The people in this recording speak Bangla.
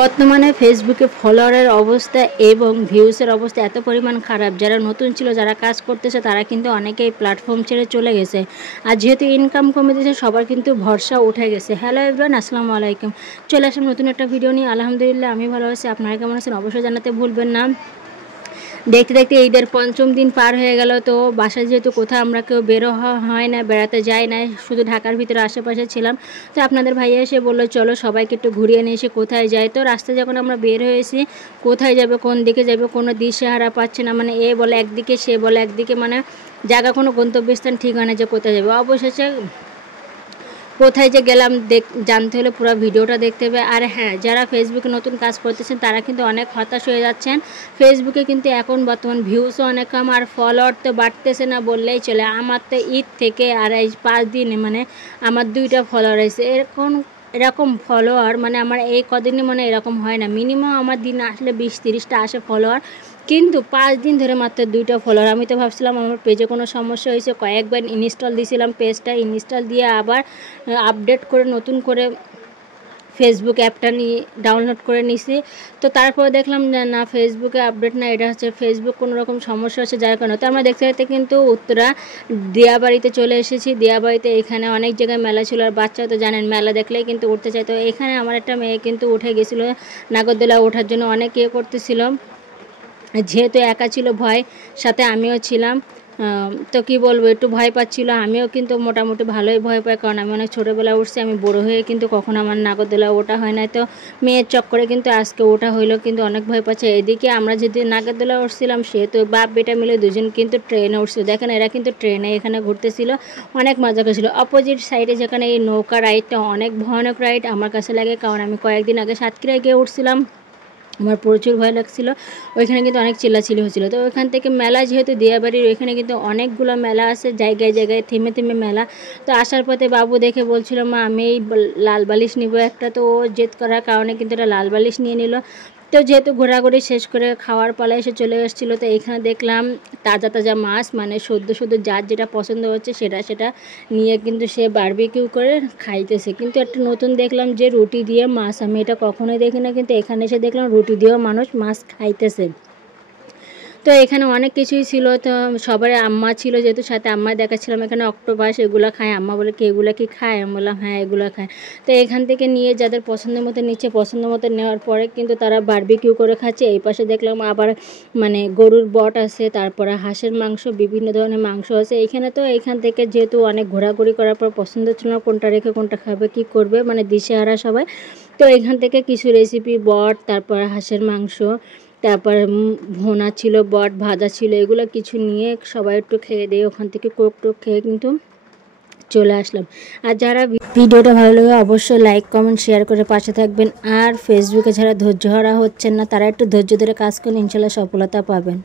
বর্তমানে ফেসবুকে ফলোয়ারের অবস্থা এবং ভিউসের অবস্থা এত পরিমাণ খারাপ। যারা নতুন ছিল, যারা কাজ করতেছে, তারা কিন্তু অনেকেই প্ল্যাটফর্ম ছেড়ে চলে গেছে। আর যেহেতু ইনকাম কমে দিয়েছে, সবার কিন্তু ভরসা উঠে গেছে। হ্যালো এভরিওয়ান, আসসালামু আলাইকুম। চলে আসলাম নতুন একটা ভিডিও নিয়ে। আলহামদুলিল্লাহ আমি ভালো আছি। আপনারা কেমন আছেন অবশ্যই জানাতে ভুলবেন না। দেখতে দেখতে ঈদের পঞ্চম দিন পার হয়ে গেল। তো বাসায় যেহেতু কোথাও আমরা কেউ বেরো হয় না, বেড়াতে যাই না, শুধু ঢাকার ভিতরে আশেপাশে ছিলাম। তো আপনাদের ভাইয়া এসে বললো চলো সবাইকে একটু ঘুরিয়ে নিয়ে এসে কোথায় যাই। তো রাস্তায় যখন আমরা বের হয়েছি, কোথায় যাবে, কোন দিকে যাবে, কোনো দিশেহারা পাচ্ছে না। মানে এ বলে একদিকে, সে বলে একদিকে, মানে জায়গা কোনো গন্তব্যস্থান ঠিক হয় না যে কোথায় যাবে। অবশেষে কোথায় যে গেলাম জানতে হলে পুরো ভিডিওটা দেখতে হবে। আর হ্যাঁ, যারা ফেসবুকে নতুন কাজ করতেছেন তারা কিন্তু অনেক হতাশ হয়ে যাচ্ছেন। ফেসবুকে কিন্তু এখন বর্তমান ভিউসও অনেক কম, আর ফলোয়ার তো বাড়তেছে না বললেই চলে। আমার তো ঈদ থেকে আর এই 5 দিনে মানে আমার 2টা ফলোয়ার হয়েছে। এরকম ফলোয়ার মানে আমার এই কদিনই মানে এরকম হয় না। মিনিমাম আমার দিন আসলে 20-30টা আসে ফলোয়ার, কিন্তু 5 দিন ধরে মাত্র 2টা ফলোয়ার। আমি তো ভাবছিলাম আমার পেজে কোনো সমস্যা হয়েছে। কয়েকবার ইনস্টল দিয়েছিলাম, পেজটা ইনস্টল দিয়ে আবার আপডেট করে নতুন করে ফেসবুক অ্যাপটা নিয়ে ডাউনলোড করে নিছি। তো তারপরে দেখলাম না ফেসবুকে আপডেট না, এটা হচ্ছে ফেসবুক কোনো রকম সমস্যা হচ্ছে, যার কারণে। তো আমরা দেখতে দেখতে কিন্তু উত্তরা দিয়াবাড়িতে চলে এসেছি। দিয়াবাড়িতে এখানে অনেক জায়গায় মেলা ছিল, আর বাচ্চাও তো জানেন মেলা দেখলেই কিন্তু উঠতে চায়। তো এখানে আমার একটা মেয়ে কিন্তু উঠে গেছিলো, নাগরদোলা ওঠার জন্য অনেক ইয়ে করতেছিল। যেহেতু একা ছিল, ভয় সাথে আমিও ছিলাম। তো কি বলবো, একটু ভয় পাচ্ছিল। আমিও কিন্তু মোটামুটি ভালোই ভয় পাই, কারণ আমি অনেক ছোটোবেলা উঠছি। আমি বড় হয়ে কিন্তু কখনো আমার নাগরদোলা ওঠা হয় না। তো মেয়ের চক্করে কিন্তু আজকে ওঠা হইলো, কিন্তু অনেক ভয় পাচ্ছে। এদিকে আমরা যদি নাগরদোলা উঠছিলাম, সে তো বাপ বেটা মিলে দুজন কিন্তু ট্রেনে উঠছিল। দেখেন এরা কিন্তু ট্রেনে এখানে ঘুরতেছিল, অনেক মজা করছিল। অপোজিট সাইডে যেখানে এই নৌকা রাইডটা অনেক ভয়ানক রাইড আমার কাছে লাগে, কারণ আমি কয়েকদিন আগে সাতক্ষীরায় গিয়ে উঠছিলাম, আমার প্রচুর ভয় লাগছিল। ওইখানে কিন্তু অনেক চিল্লাচিল্লি হচ্ছিলো। তো ওইখান থেকে মেলা, যেহেতু দিয়াবাড়ির ওইখানে কিন্তু অনেকগুলো মেলা আছে, জায়গায় জায়গায় থেমে থেমে মেলা। তো আসার পথে বাবু দেখে বলছিল মা আমি এই লাল বালিশ নিব একটা। তো ও জেদ করার কারণে কিন্তু এটা লাল বালিশ নিয়ে নিল। তো যেহেতু ঘোরাঘুরি শেষ করে খাওয়ার পালায় এসে চলে এসেছিলো, তো এখানে দেখলাম তাজা তাজা মাছ, মানে সদ্য যার যেটা পছন্দ হচ্ছে সেটা নিয়ে কিন্তু সে বারবিকিউ করে খাইতেছে। কিন্তু একটা নতুন দেখলাম যে রুটি দিয়ে মাছ, আমি এটা কখনোই দেখি না, কিন্তু এখানে এসে দেখলাম রুটি দিয়েও মানুষ মাছ খাইতেছে। তো এখানে অনেক কিছুই ছিল। তো সবার আম্মা ছিল, যেহেতু সাথে আম্মা দেখাচ্ছিলাম। এখানে অক্টোপাস এগুলো খায়। আম্মা বলে কি এগুলো কি খায়? আমি বললাম হ্যাঁ এগুলো খায়। তো এখান থেকে নিয়ে যাদের পছন্দের মতো নিচ্ছে, পছন্দ মতো নেওয়ার পরে কিন্তু তারা বারবিকিউ করে খাচ্ছে। এই পাশে দেখলাম আবার মানে গরুর বট আছে, তারপরে হাঁসের মাংস, বিভিন্ন ধরনের মাংস আছে এখানে। তো এখান থেকে যেহেতু অনেক ঘোরাঘুরি করার পর পছন্দ ছিল না কোনটা রেখে কোনটা খাবে, কি করবে, মানে দিশেহারা সবাই। তো এখান থেকে কিছু রেসিপি, বট, তারপর হাঁসের মাংস, তারপর ভোনা ছিল, বট ভাজা ছিল, এগুলো কিছু নিয়ে সবাই একটু খেয়ে দিয়ে ওখান থেকে কোক টোক খেয়ে কিন্তু চলে আসলাম। আর যারা ভিডিওটা ভালো লাগে অবশ্যই লাইক কমেন্ট শেয়ার করে পাশে থাকবেন। আর ফেসবুকে যারা ধৈর্য হারা হচ্ছেন না, তারা একটু ধৈর্য ধরে কাজ করলে ইনশাল্লাহ সফলতা পাবেন।